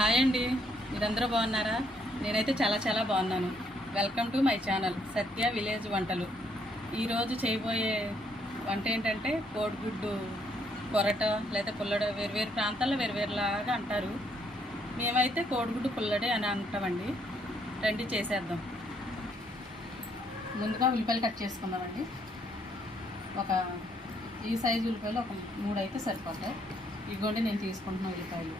Hi అండి. మీరందరూ బాగున్నారా? నేనైతే చాలా చాలా బాగున్నాను. Welcome to my channel Satya village వంటలు. ఈరోజు చేయబోయే వంట ఏంటంటే కోడిగుడ్డు కొరట లేదా పుల్లడ వేరు వేరు ప్రాంతాల్లో వేరువేరులాగా అంటారు. మేమైతే కోడిగుడ్డు పుల్లడే అని అంటామండి. రండి చేసేద్దాం. ముందుగా ఉల్లిపాయలు కట్ చేసుకుందామండి. ఒక ఈ సైజు ఉల్లిపాయలు ఒక మూడు అయితే సరిపోతాయి. ఇదిగోండి నేను తీసుకుంటున్నాను ఉల్లిపాయలు.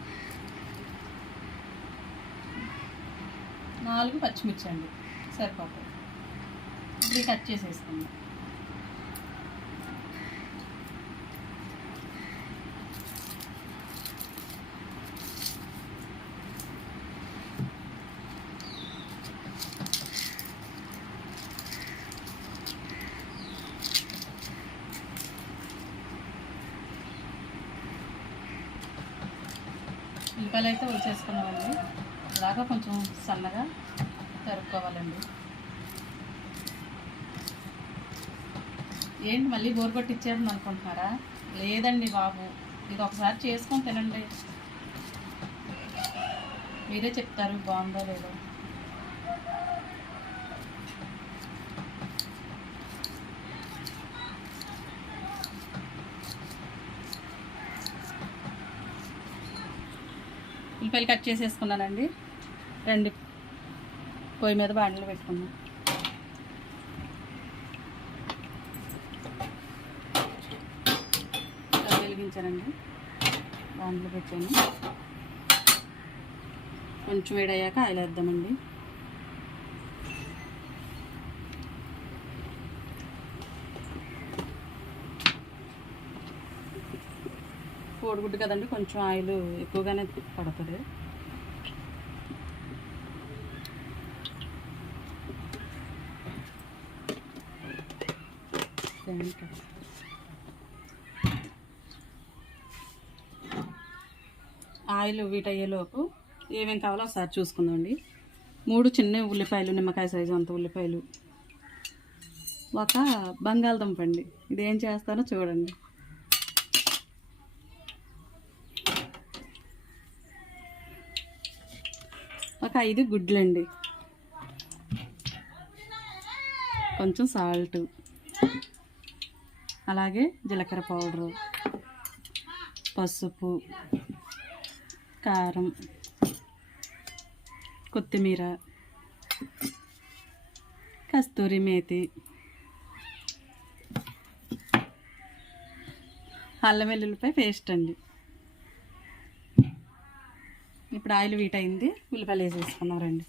నాలుగు పచ్చిమిర్చి అండి సరిపోతాయి ఇప్పుడు కట్ చేసేసుకుందాం. ఉల్లిపాయలు అయితే ఉల్చేసుకున్నామండి అలాగా కొంచెం సన్నగా తరుక్కోవాలండి. ఏంటి మళ్ళీ బోర్ కొట్టి అనుకుంటున్నారా? లేదండి బాబు ఇది ఒకసారి చేసుకొని తినండి. మీరే చెప్తారు బాగుందో లేదో. ఉల్లిపాయలు కట్ చేసేసుకున్నానండి. రెండు పొయ్యి మీద బాండలు పెట్టుకున్నాం. స్టవ్ వెలిగించానండి. బాండలు పెట్టాను. కొంచెం వేడయ్యాక ఆయిల్ వేద్దామండి. కోడిగుడ్డు కదండి కొంచెం ఆయిల్ ఎక్కువగానే పడుతుంది. ఆయిల్ వీటయ్యేలోపు ఏమేం కావాలో ఒకసారి చూసుకుందామండి. మూడు చిన్న ఉల్లిపాయలు నిమ్మకాయ సైజు అంత ఉల్లిపాయలు ఒక బంగాళదుంప అండి. ఇది ఏం చేస్తానో చూడండి. ఒక ఐదు గుడ్లండి. కొంచెం సాల్ట్. అలాగే జీలకర్ర పౌడరు పసుపు కారం కొత్తిమీర కస్తూరి మేతి అల్లం వెల్లుల్లిపాయ పేస్ట్ అండి. ఇప్పుడు ఆయిల్ వీట్ అయింది ఉల్లిపాయలు వేసేసుకున్నారండి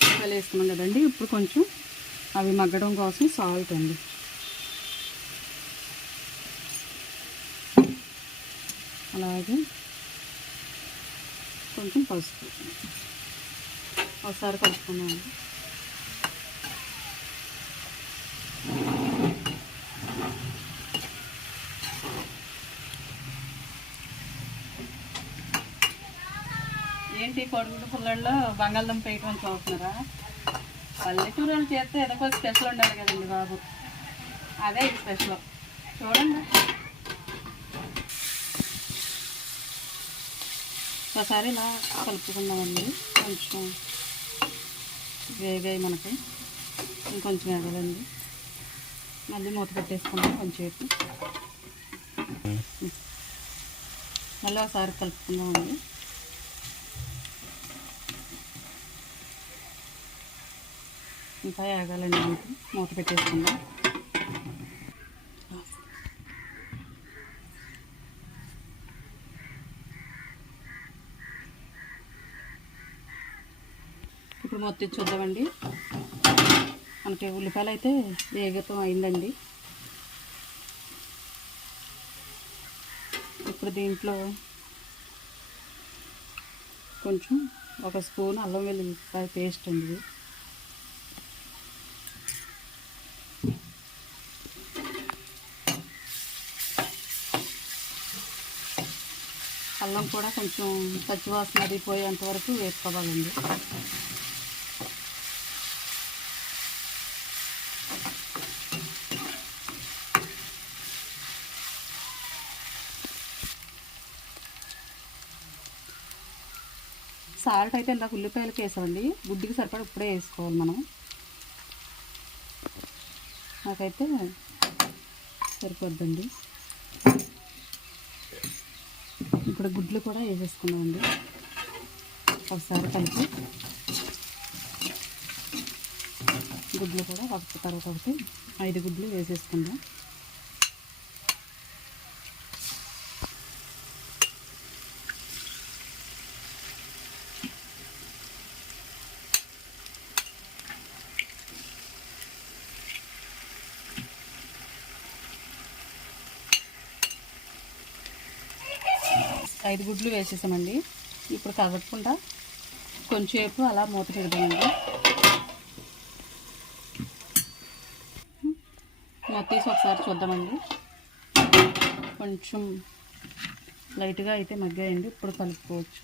ఉల్లిపాయలు వేసుకున్నాం కదండి. ఇప్పుడు కొంచెం అవి మగ్గడం కోసం సాల్ట్ అండి. అలాగే కొంచెం పసుపు. ఒకసారి కలుపుకున్నాను ఏంటి కొడుకుడు పుల్లల్లో బంగాళదుంప వేయటం చూస్తున్నారా? పల్లెటూరు వాళ్ళు చేస్తే ఏదో కొంచెం స్పెషల్ ఉండాలి కదండి బాబు. అదే ఇది స్పెషల్ చూడండి. ఒకసారి ఇలా కలుపుకుందామండి. కొంచెం వేగాయి మనకి. ఇంకొంచెం వేగాలండి. మళ్ళీ మూత పెట్టేసుకుందాం కొంచెంసేపు. మళ్ళీ ఒకసారి కలుపుకుందామండి. ఇంకా ఆగాలండి మనకి మూత పెట్టేసుకుందాం. ఇప్పుడు మొత్తం చూద్దామండి. మనకి ఉల్లిపాయలు అయితే వేగతం అయిందండి. ఇప్పుడు దీంట్లో కొంచెం ఒక స్పూన్ అల్లం వెల్లుల్లిపాయ పేస్ట్ అండి అల్లం కూడా కొంచెం పచ్చివాసన అది వరకు వేసుకోవాలండి. సాల్ట్ అయితే ఇందాక ఉల్లిపాయలకి వేసామండి. గుడ్డికి సరిపడా ఇప్పుడే వేసుకోవాలి మనం. నాకైతే సరిపోద్దండి. ఇక్కడ గుడ్లు కూడా వేసేసుకున్నామండి. ఒకసారి కలిపి గుడ్లు కూడా ఒకటి తర్వాత ఒకటి ఐదు గుడ్లు వేసేసుకుందాం. ఐదు గుడ్లు వేసేసామండి. ఇప్పుడు కదపకుండా కొంచెంసేపు అలా మూత పెడదామండి. మూత తీసి ఒకసారి చూద్దామండి. కొంచెం లైట్గా అయితే మగ్గాయండి. ఇప్పుడు కలుపుకోవచ్చు.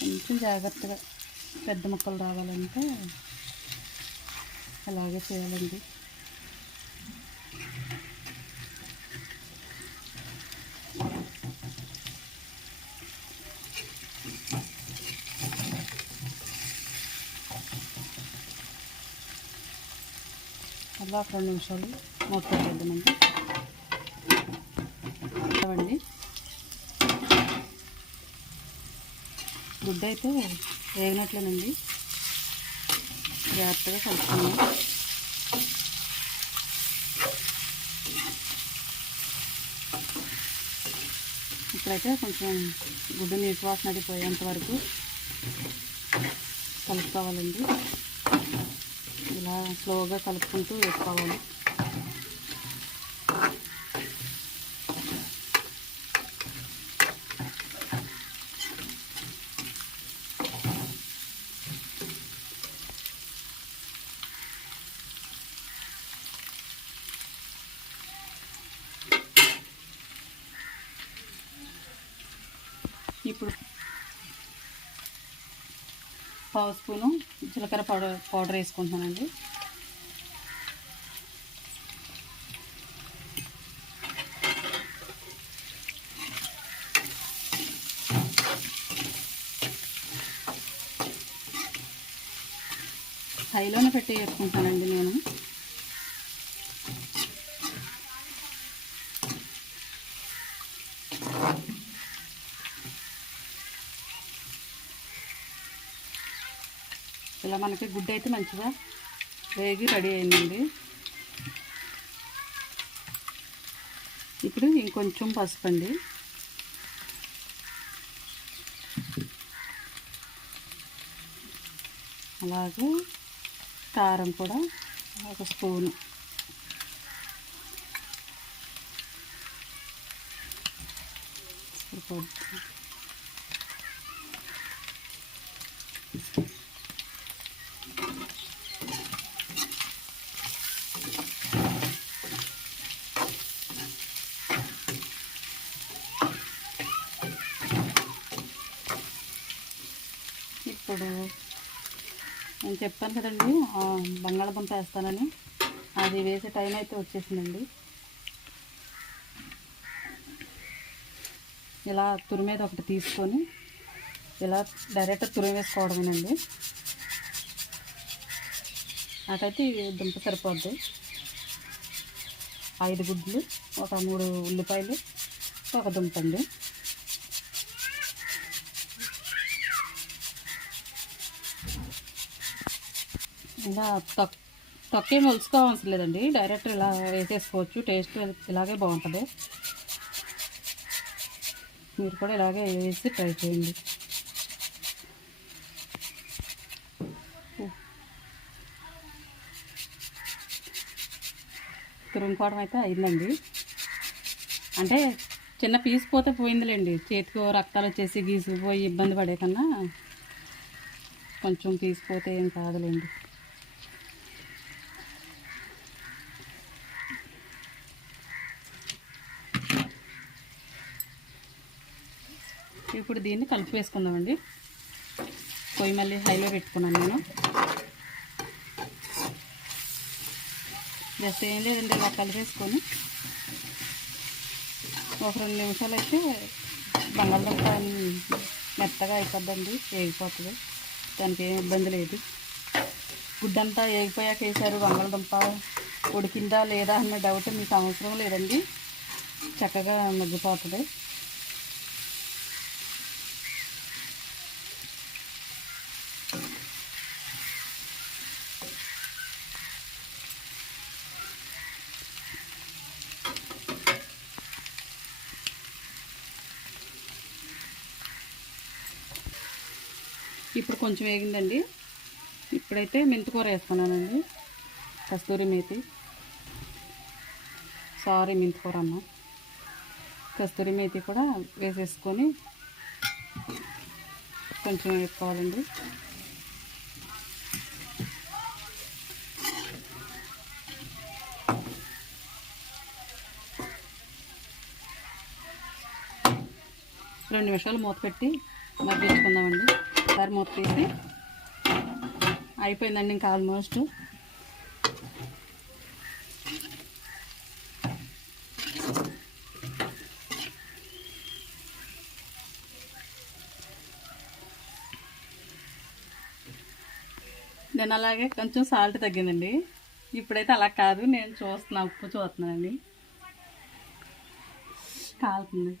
కొంచెం జాగ్రత్తగా పెద్ద ముక్కలు రావాలంటే అలాగే చేయాలండి. అలా ఒక రెండు నిమిషాలు మూత పెట్టేద్దామండి అండి గుడ్డ అయితే వేగినట్లేనండి. జాగ్రత్తగా కలుపుకున్నాం ఇప్పుడైతే కొంచెం గుడ్డు నీటి వాసన అది పోయేంత వరకు కలుపుకోవాలండి. ఇలా స్లోగా కలుపుకుంటూ వేసుకోవాలి. ఇప్పుడు పావు స్పూను జీలకర్ర పౌడర్ పౌడర్ వేసుకుంటున్నానండి. హైలోనే పెట్టి వేసుకుంటానండి నేను. ఇలా మనకి గుడ్డ అయితే మంచిగా వేగి రెడీ అయిందండి. ఇప్పుడు ఇంకొంచెం పసుపు అండి. అలాగే కారం కూడా ఒక స్పూను. సరిపోద్ది ఇప్పుడు నేను చెప్పాను కదండి బంగాళదుంప వేస్తానని. అది వేసే టైం అయితే వచ్చేసిందండి. ఇలా తురిమేది ఒకటి తీసుకొని ఇలా డైరెక్ట్ తురిమి వేసుకోవడమేనండి. నాకైతే దుంప సరిపోద్ది. ఐదు గుడ్లు ఒక మూడు ఉల్లిపాయలు ఒక దుంప అండి. ఇలా తొక్ తొక్కేం ఒలుసుకోవాల్సిన లేదండి డైరెక్ట్ ఇలా వేసేసుకోవచ్చు. టేస్ట్ ఇలాగే బాగుంటుంది. మీరు కూడా ఇలాగే వేసి ట్రై చేయండి. తురుముకోవడం అయితే అయిందండి. అంటే చిన్న పీస్ పోతే పోయిందిలేండి. చేతికి రక్తాలు వచ్చేసి గీసుకుపోయి ఇబ్బంది పడే కన్నా కొంచెం తీసిపోతే ఏం కాదులేండి. ఇప్పుడు దీన్ని కలిపి వేసుకుందామండి. పొయ్యి మళ్ళీ హైలో పెట్టుకున్నాను నేను. జస్ట్ ఏం లేదండి ఇలా కలిపేసుకొని ఒక రెండు నిమిషాలు అయితే బంగాళదుంప మెత్తగా అయిపోద్దండి వేగిపోతుంది దానికి ఏం ఇబ్బంది లేదు. గుడ్డంతా వేగిపోయాక వేసారు బంగాళదుంప. ఉడికిందా లేదా అన్న డౌట్ మీకు అవసరం లేదండి. చక్కగా మగ్గిపోతుంది. ఇప్పుడు కొంచెం వేగిందండి. ఇప్పుడైతే మెంతికూర వేసుకున్నానండి. కస్తూరి మేతి. సారీ మెంతికూర అమ్మ. కస్తూరి మేతి కూడా వేసేసుకొని కొంచెం వేసుకోవాలండి రెండు నిమిషాలు మూత పెట్టి మగ్గించుకుందామండి. ఒకసారి మొత్తేసి అయిపోయిందండి ఇంకా ఆల్మోస్ట్ నేను అలాగే కొంచెం సాల్ట్ తగ్గిందండి. ఇప్పుడైతే అలా కాదు నేను చూస్తున్నా ఉప్పు చూస్తున్నానండి. కాలుతుంది.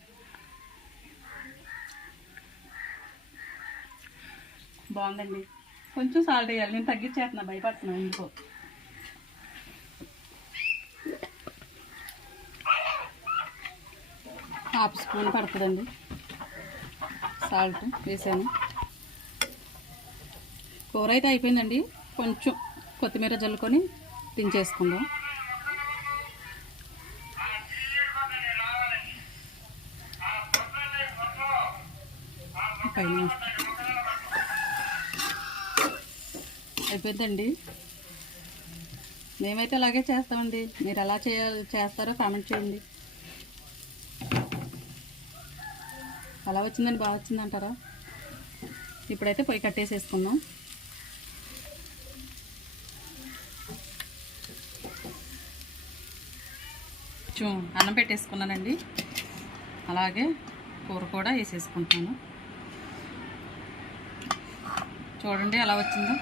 బాగుందండి. కొంచెం సాల్ట్ వేయాలి. నేను తగ్గించేస్తున్నా భయపడుతున్నాను ఇంకో హాఫ్ స్పూన్ పడుతుందండి. సాల్ట్ వేసాను. కూర అయితే అయిపోయిందండి. కొంచెం కొత్తిమీర జల్లుకొని దించేసుకుందాం. అయిపోద్దండి. మేమైతే అలాగే చేస్తామండి. మీరు ఎలా చేయాలి చేస్తారో కామెంట్ చేయండి. అలా వచ్చిందండి బాగా వచ్చిందంటారా? ఇప్పుడైతే పొయ్యి కట్టేసేసుకుందాం. కొంచెం అన్నం పెట్టేసుకున్నానండి. అలాగే కూర కూడా వేసేసుకుంటాను. చూడండి ఎలా వచ్చిందో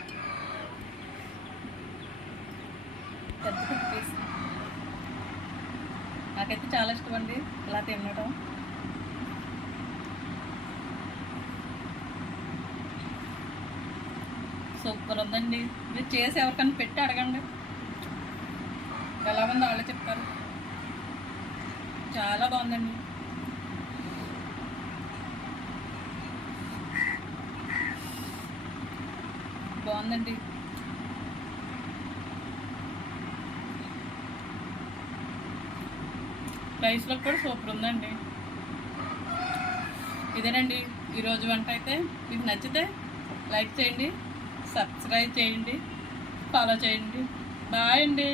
పెద్ద పెద్ద పీస్ నాకైతే చాలా ఇష్టం అండి ఇలా తినడం సూపర్ ఉందండి. మీరు చేసి ఎవరికైనా పెట్టి అడగండి. ఎలా ఉందో వాళ్ళే చెప్తారు. చాలా బాగుందండి. బాగుందండి. రైస్లో కూడా సూపర్ ఉందండి. ఇదేనండి. ఈరోజు వంట అయితే మీకు నచ్చితే లైక్ చేయండి సబ్స్క్రైబ్ చేయండి ఫాలో చేయండి. బాయ్ అండి.